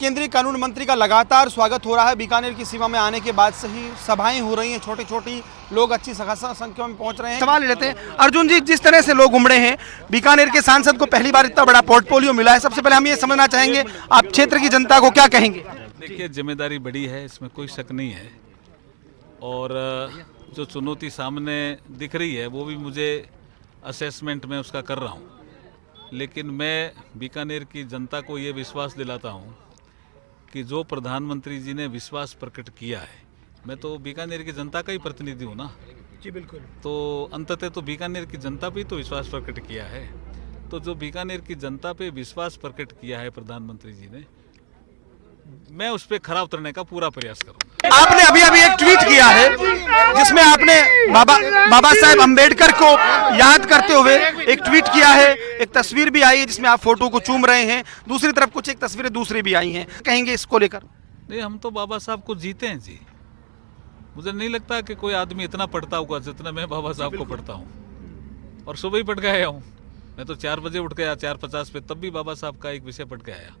केंद्रीय कानून मंत्री का लगातार स्वागत हो रहा है। बीकानेर की सीमा में आने के बाद से ही सभाएं हो रही हैं, छोटी छोटी लोग अच्छी संख्या में पहुंच रहे हैं। सवाल लेते हैं अर्जुन जी, जिस तरह से लोग उमड़े हैं, बीकानेर के सांसद को पहली बार इतना बड़ा पोर्टफोलियो मिला है, सबसे पहले हम ये समझना चाहेंगे आप क्षेत्र की जनता को क्या कहेंगे? देखिए, जिम्मेदारी बड़ी है, इसमें कोई शक नहीं है। और जो चुनौती सामने दिख रही है वो भी मुझे असेसमेंट में उसका कर रहा हूँ, लेकिन मैं बीकानेर की जनता को ये विश्वास दिलाता हूँ कि जो प्रधानमंत्री जी ने विश्वास प्रकट किया है, मैं तो बीकानेर की जनता का ही प्रतिनिधि हूँ ना जी बिल्कुल। तो अंततः तो बीकानेर की जनता पे तो विश्वास प्रकट किया है। तो जो बीकानेर की जनता पे विश्वास प्रकट किया है प्रधानमंत्री जी ने, मैं उस पर खरा उतरने का पूरा प्रयास करूँगा। आपने अभी अभी एक ट्वीट किया है जिसमें आपने बाबा साहेब अम्बेडकर को याद करते हुए एक ट्वीट किया है। एक तस्वीर भी आई है जिसमें आप फोटो को चूम रहे हैं, दूसरी तरफ कुछ एक तस्वीरें दूसरी भी आई हैं, कहेंगे इसको लेकर? नहीं, हम तो बाबा साहब को जीते हैं जी। मुझे नहीं लगता कि कोई आदमी इतना पढ़ता होगा जितना मैं बाबा साहब को पढ़ता हूँ। और सुबह ही पढ़ के आया हूँ। मैं तो 4 बजे उठ गया, 4:50 पे, तब भी बाबा साहब का एक विषय पढ़ के आया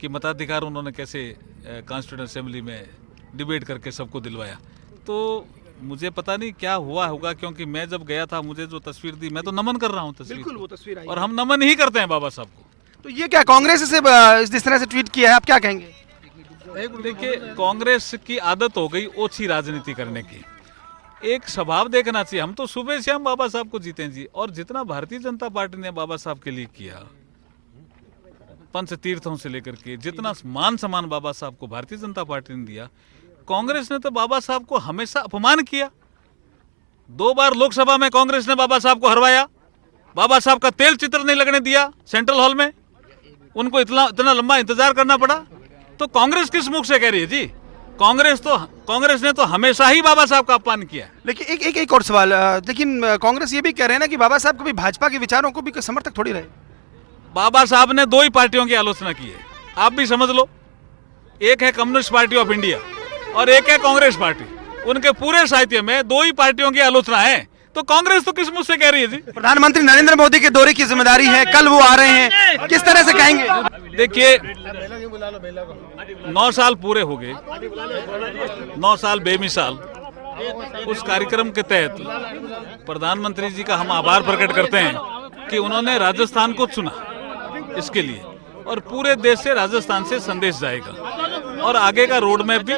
कि मताधिकार उन्होंने कैसे कॉन्स्टिट्यूशन असेंबली में डिबेट करके सबको दिलवाया। तो मुझे पता नहीं क्या हुआ होगा, क्योंकि मैं जब गया था, मुझे जो तस्वीर दी, मैं तो नमन कर रहा हूँ तस्वीर। बिल्कुल, वो तस्वीर आई और हम नमन ही करते हैं बाबा साहब को। तो ये क्या कांग्रेस से इस तरह से ट्वीट किया है, आप क्या कहेंगे? देखिए, कांग्रेस की आदत हो गई ओछी राजनीति करने की। एक स्वभाव देखना चाहिए। हम तो सुबह से हम बाबा साहब को जीते हैं जी। और जितना भारतीय जनता पार्टी ने बाबा साहब के लिए किया, पंच तीर्थों से लेकर के जितना मान सम्मान बाबा साहब को भारतीय जनता पार्टी ने दिया, कांग्रेस ने तो बाबा साहब को हमेशा अपमान किया। 2 बार लोकसभा में कांग्रेस ने बाबा साहब को हरवाया। बाबा साहब का तेल चित्र नहीं लगने दिया सेंट्रल हॉल में, उनको इतना लंबा इंतजार करना पड़ा। तो कांग्रेस किस मुख से कह रही है जी? कांग्रेस ने तो हमेशा ही बाबा साहब का अपमान किया। लेकिन एक और सवाल, लेकिन कांग्रेस ये भी कह रहे हैं ना कि बाबा साहब कभी भाजपा के विचारों को भी समर्थक थोड़ी रहे। बाबा साहब ने 2 ही पार्टियों की आलोचना की है, आप भी समझ लो। एक है कम्युनिस्ट पार्टी ऑफ इंडिया और एक है कांग्रेस पार्टी। उनके पूरे साहित्य में 2 ही पार्टियों की आलोचना है। तो कांग्रेस तो किस मुझ से कह रही है जी? प्रधानमंत्री नरेंद्र मोदी के दौरे की जिम्मेदारी है, कल वो आ रहे हैं, किस तरह से कहेंगे? देखिए, 9 साल पूरे हो गए, 9 साल बेमिसाल। उस कार्यक्रम के तहत प्रधानमंत्री जी का हम आभार प्रकट करते हैं कि उन्होंने राजस्थान को चुना इसके लिए, और पूरे देश से राजस्थान से संदेश जाएगा और आगे का रोड मैप भी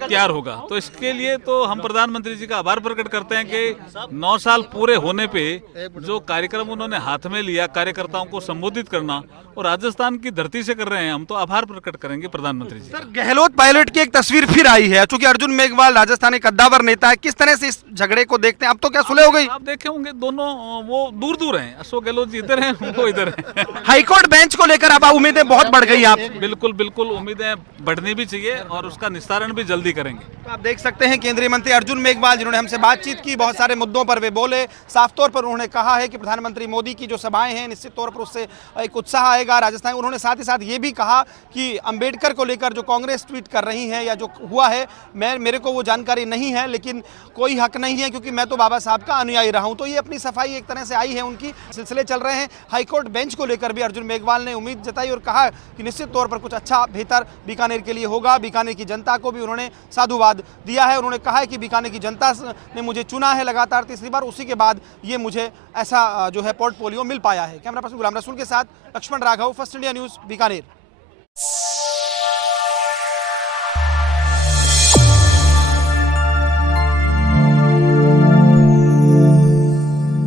तैयार होगा। तो इसके लिए तो हम प्रधानमंत्री जी का आभार प्रकट करते हैं कि 9 साल पूरे होने पे जो कार्यक्रम उन्होंने हाथ में लिया, कार्यकर्ताओं को संबोधित करना, और राजस्थान की धरती से कर रहे हैं, हम तो आभार प्रकट करेंगे प्रधानमंत्री जी। सर, गहलोत पायलट की एक तस्वीर फिर आई है, चूंकि अर्जुन मेघवाल राजस्थान एक कद्दावर नेता है, किस तरह से इस झगड़े को देखते हैं? अब तो क्या सुलह हो गई? आप देखे होंगे दोनों वो दूर दूर हैं। अशोक गहलोत जी इधर हैं, वो इधर हैं। हाईकोर्ट बेंच को लेकर अब उम्मीदें बहुत बढ़ गई आप? बिल्कुल बिल्कुल, उम्मीदें बढ़नी भी चाहिए और उसका निस्तारण भी जल्दी करेंगे। तो आप देख सकते हैं केंद्रीय मंत्री अर्जुन मेघवाल, जिन्होंने हमसे बातचीत की, बहुत सारे मुद्दों पर वे बोले। साफ तौर पर उन्होंने कहा है कि प्रधानमंत्री मोदी की जो सभाएं हैं, निश्चित तौर पर उससे एक उत्साह आएगा राजस्थान। उन्होंने साथ ही साथ ये भी कहा कि अंबेडकर को लेकर जो कांग्रेस ट्वीट कर रही है या जो हुआ है, मेरे को वो जानकारी नहीं है, लेकिन कोई हक नहीं है क्योंकि मैं तो बाबा साहब का अनुयायी रहा हूं। तो ये अपनी सफाई एक तरह से आई है उनकी। सिलसिले चल रहे हैं। हाईकोर्ट बेंच को लेकर भी अर्जुन मेघवाल ने उम्मीद जताई और कहा कि निश्चित तौर पर कुछ अच्छा बेहतर बीकानेर के लिए होगा। बीकानेर की जनता को भी उन्होंने साधुवाद दिया है। उन्होंने कहा है कि बीकानेर की जनता ने मुझे चुना है लगातार तीसरी बार, उसी के बाद ये मुझे ऐसा जो है पोर्टफोलियो मिल पाया है। कैमरा पर्सन गुलाम रसूल के साथ Lakshman Raghav, first India news, Bikaner.